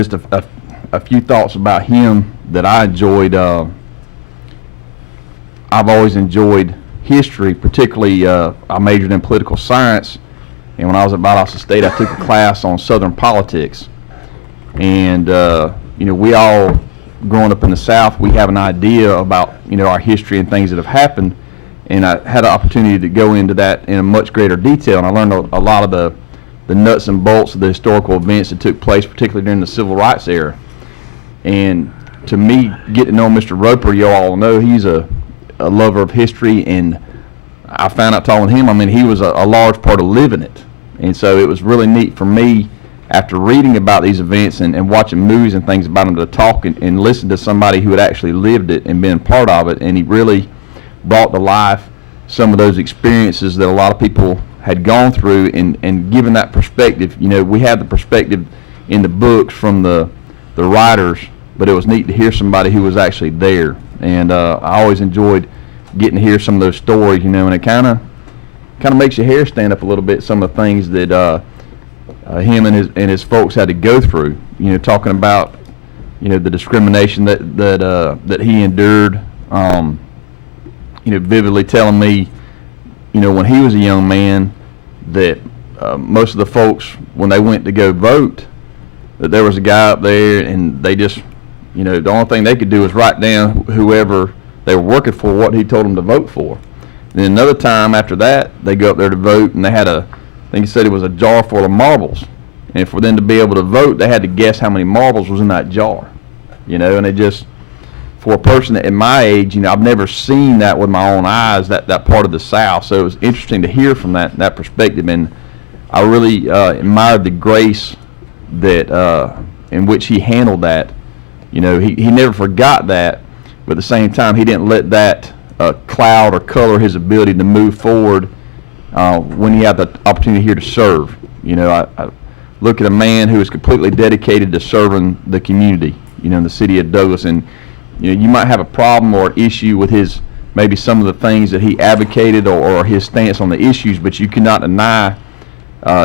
Just a few thoughts about him that I enjoyed. I've always enjoyed history, particularly I majored in political science, and when I was at Valdosta State, I took a class on Southern politics. And we all, growing up in the South, we have an idea about our history and things that have happened. And I had an opportunity to go into that in a much greater detail, and I learned a lot of the nuts and bolts of the historical events that took place, particularly during the Civil Rights era. And to me, getting to know Mr. Roper, you all know he's a lover of history, and I found out talking to him, he was a large part of living it. And so it was really neat for me, after reading about these events and watching movies and things about them, to talk and listen to somebody who had actually lived it and been part of it. And he really brought to life some of those experiences that a lot of people had gone through, and given that perspective. We had the perspective in the books from the writers, but it was neat to hear somebody who was actually there. And I always enjoyed getting to hear some of those stories, and it kind of makes your hair stand up a little bit, some of the things that him and his folks had to go through. Talking about the discrimination that he endured. Vividly telling me, when he was a young man, that most of the folks, when they went to go vote, that there was a guy up there, and they just, the only thing they could do was write down whoever they were working for, what he told them to vote for. And then another time after that, they go up there to vote, and they had I think he said it was a jar full of marbles. And for them to be able to vote, they had to guess how many marbles was in that jar. And it just, for a person at my age, I've never seen that with my own eyes, that part of the South. So it was interesting to hear from that perspective, and I really admired the grace that in which he handled that. He never forgot that, but at the same time, he didn't let that cloud or color his ability to move forward when he had the opportunity here to serve. I look at a man who is completely dedicated to serving the community, in the city of Douglas. And you might have a problem or issue with maybe some of the things that he advocated or his stance on the issues, but you cannot deny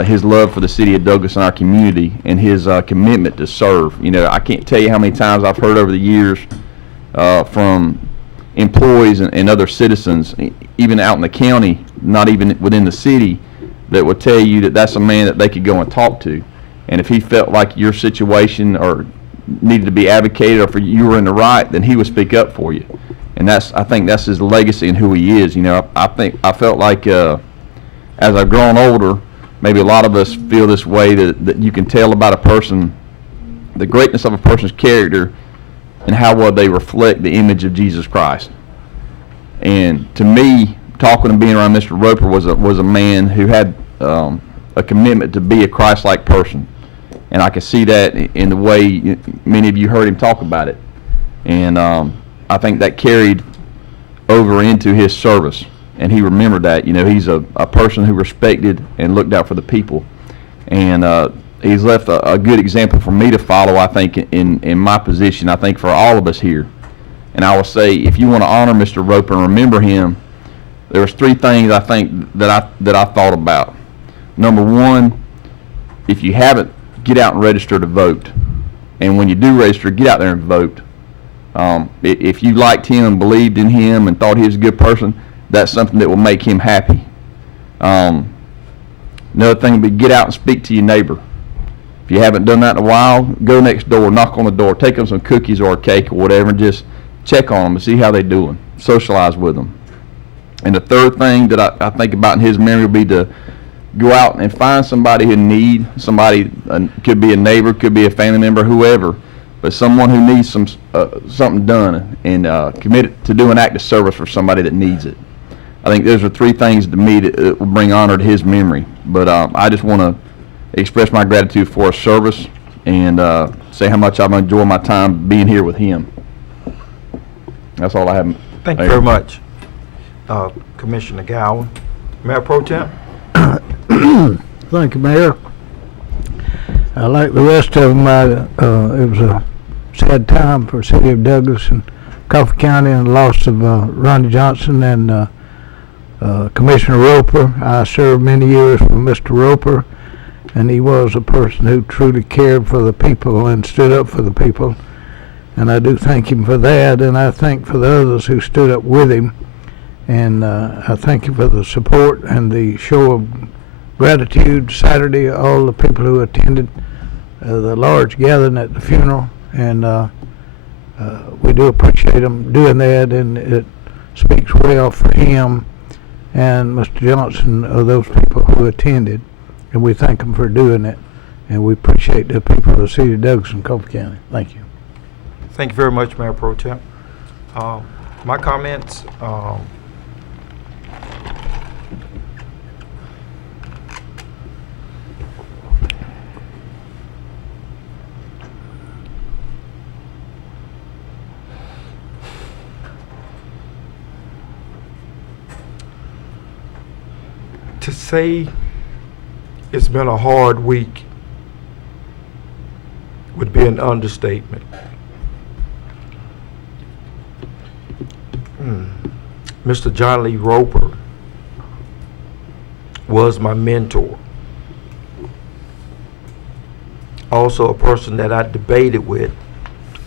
his love for the city of Douglas and our community, and his commitment to serve. I can't tell you how many times I've heard over the years from employees and other citizens, even out in the county, not even within the city, that would tell you that that's a man that they could go and talk to. And if he felt like your situation or needed to be advocated, or if you were in the right, then he would speak up for you. And I think that's his legacy and who he is. I felt like as I've grown older, maybe a lot of us feel this way, that you can tell about a person, the greatness of a person's character, and how well they reflect the image of Jesus Christ. And to me, talking and being around Mr. Roper was a man who had a commitment to be a Christ-like person. And I could see that in the way many of you heard him talk about it. And I think that carried over into his service. And he remembered that. He's a person who respected and looked out for the people. And he's left a good example for me to follow, I think, in my position, I think for all of us here. And I will say, if you want to honor Mr. Roper and remember him, there's three things I think that I thought about. Number one, if you haven't, get out and register to vote. And when you do register, get out there and vote. If you liked him and believed in him and thought he was a good person, that's something that will make him happy. Another thing would be, get out and speak to your neighbor. If you haven't done that in a while, go next door, knock on the door, take them some cookies or a cake or whatever, and just check on them and see how they're doing. Socialize with them. And the third thing that I think about in his memory would be to go out and find somebody in need. Somebody, could be a neighbor, could be a family member, whoever, but someone who needs something done, and commit to do an act of service for somebody that needs it. I think those are three things to me that will bring honor to his memory. But I just want to express my gratitude for his service, and say how much I've enjoyed my time being here with him. That's all I have. Thank you very much, Commissioner Gowan. Mayor Pro Tem. Thank you, Mayor. Like the rest of them, it was a sad time for the city of Douglas and Coffee County, and the loss of Ronnie Johnson and Commissioner Roper. I served many years with Mr. Roper, and he was a person who truly cared for the people and stood up for the people. And I do thank him for that, and I thank for the others who stood up with him. And I thank you for the support and the show of gratitude Saturday, all the people who attended the large gathering at the funeral. And we do appreciate them doing that, and it speaks well for him and Mr. Johnson, of those people who attended. And we thank them for doing it. And we appreciate the people of the city of Douglas and Coffee County. Thank you. Thank you very much, Mayor Pro Tem. My comments, to say it's been a hard week would be an understatement. Mr. John Lee Roper was my mentor. Also a person that I debated with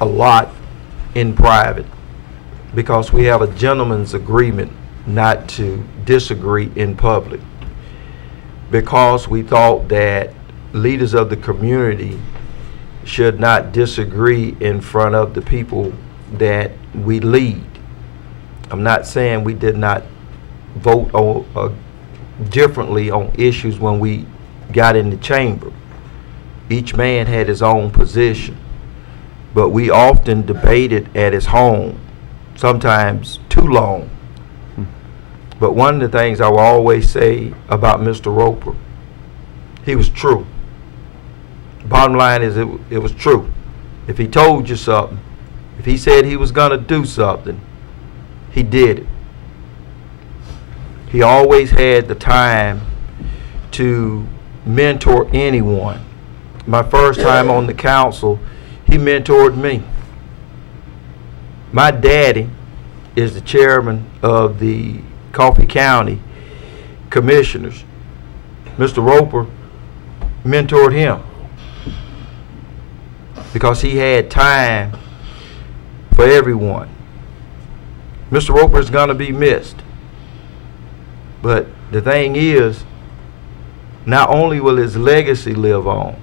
a lot in private, because we have a gentleman's agreement not to disagree in public, because we thought that leaders of the community should not disagree in front of the people that we lead. I'm not saying we did not vote differently on issues when we got in the chamber. Each man had his own position, but we often debated at his home, sometimes too long. But one of the things I will always say about Mr. Roper, he was true. Bottom line is it was true. If he told you something, if he said he was gonna do something, he did it. He always had the time to mentor anyone. My first time on the council, he mentored me. My daddy is the chairman of the Coffee County Commissioners. Mr. Roper mentored him because he had time for everyone. Mr. Roper is going to be missed. But the thing is, not only will his legacy live on,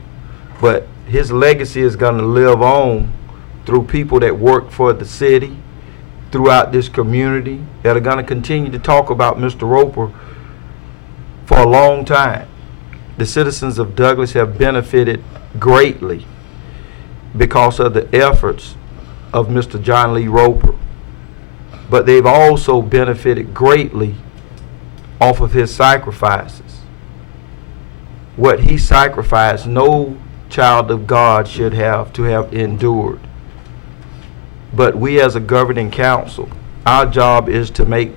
but his legacy is going to live on through people that work for the city, throughout this community, that are going to continue to talk about Mr. Roper for a long time. The citizens of Douglas have benefited greatly because of the efforts of Mr. John Lee Roper. But they've also benefited greatly off of his sacrifices. What he sacrificed, no child of God should have to have endured. But we as a governing council, our job is to make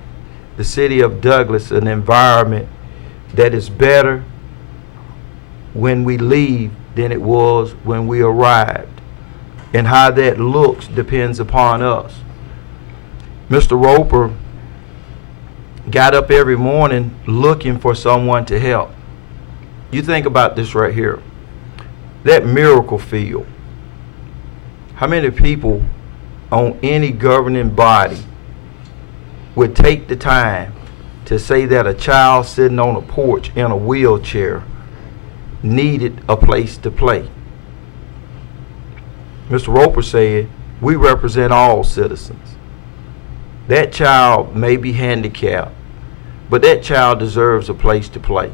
the city of Douglas an environment that is better when we leave than it was when we arrived. And how that looks depends upon us. Mr. Roper got up every morning looking for someone to help. You think about this right here. That miracle field. How many people on any governing body would take the time to say that a child sitting on a porch in a wheelchair needed a place to play? Mr. Roper said, we represent all citizens. That child may be handicapped, but that child deserves a place to play.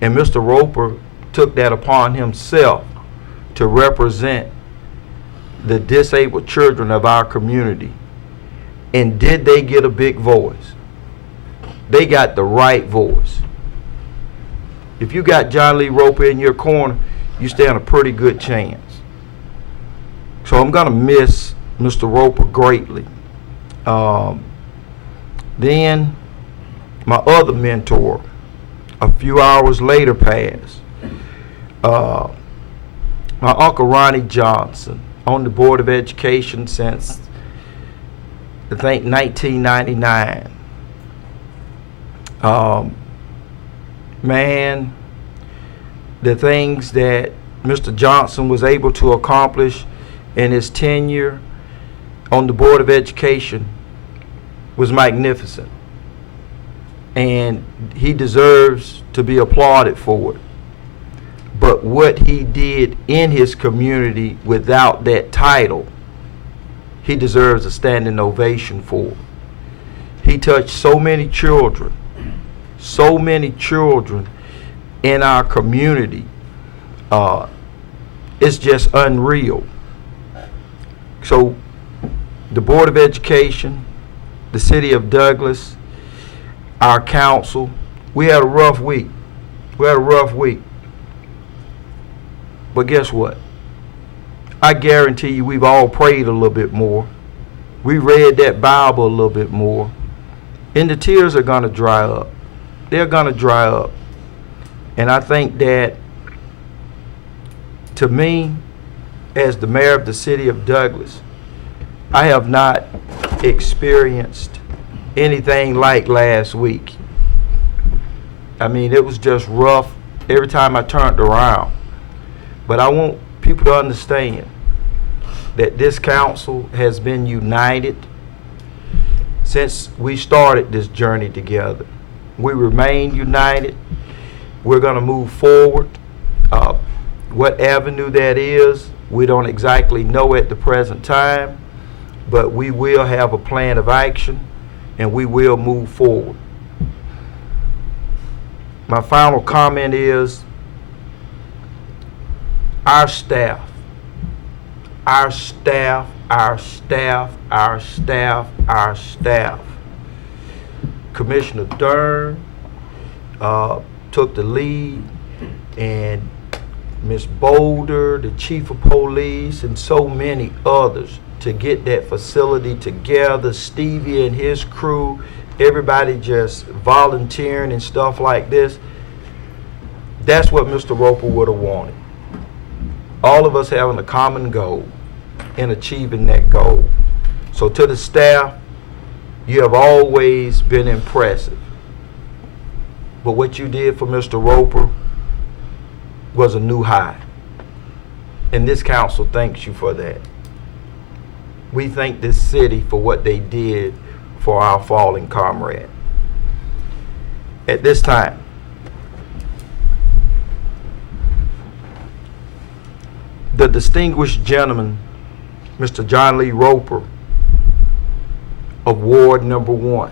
And Mr. Roper took that upon himself to represent the disabled children of our community. And did they get a big voice? They got the right voice. If you got John Lee Roper in your corner, you stand a pretty good chance. So I'm going to miss Mr. Roper greatly. Then my other mentor, a few hours later, passed. My Uncle Ronnie Johnson, on the Board of Education since, I think, 1999. Man, the things that Mr. Johnson was able to accomplish in his tenure on the Board of Education was magnificent. And he deserves to be applauded for it. But what he did in his community without that title, he deserves a standing ovation for. He touched so many children in our community. It's just unreal. So the Board of Education, the City of Douglas, our council, we had a rough week. But guess what? I guarantee you we've all prayed a little bit more. We read that Bible a little bit more. And the tears are going to dry up. They're going to dry up. And I think that, to me, as the mayor of the City of Douglas, I have not experienced anything like last week. I mean, it was just rough every time I turned around. But I want people to understand that this council has been united since we started this journey together. We remain united. We're going to move forward. What avenue that is, we don't exactly know at the present time, but we will have a plan of action and we will move forward. My final comment is our staff, Commissioner Dern took the lead, and Ms. Boulder, the chief of police, and so many others to get that facility together. Stevie and his crew, everybody just volunteering and stuff like this. That's what Mr. Roper would have wanted. All of us having a common goal and achieving that goal. So to the staff, you have always been impressive. But what you did for Mr. Roper was a new high. And this council thanks you for that. We thank this city for what they did for our fallen comrade. At this time, the distinguished gentleman, Mr. John Lee Roper of Ward Number 1.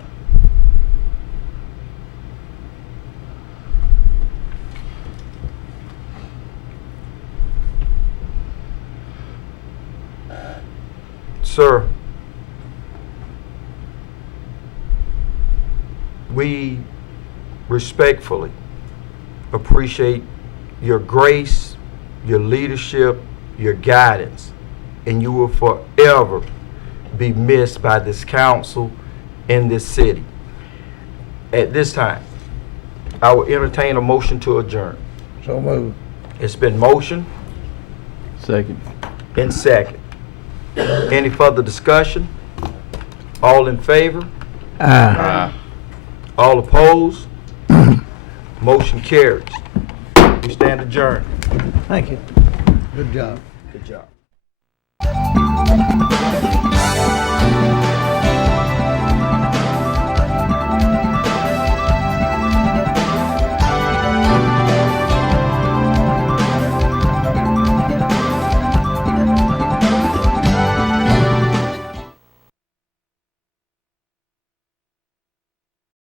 Sir, we respectfully appreciate your grace, your leadership, your guidance, and you will forever be missed by this council and this city. At this time, I will entertain a motion to adjourn. So moved. It's been motioned Second. and second. Any further discussion? All in favor? Aye. All opposed? Motion carries. We stand adjourned. Thank you. Good job.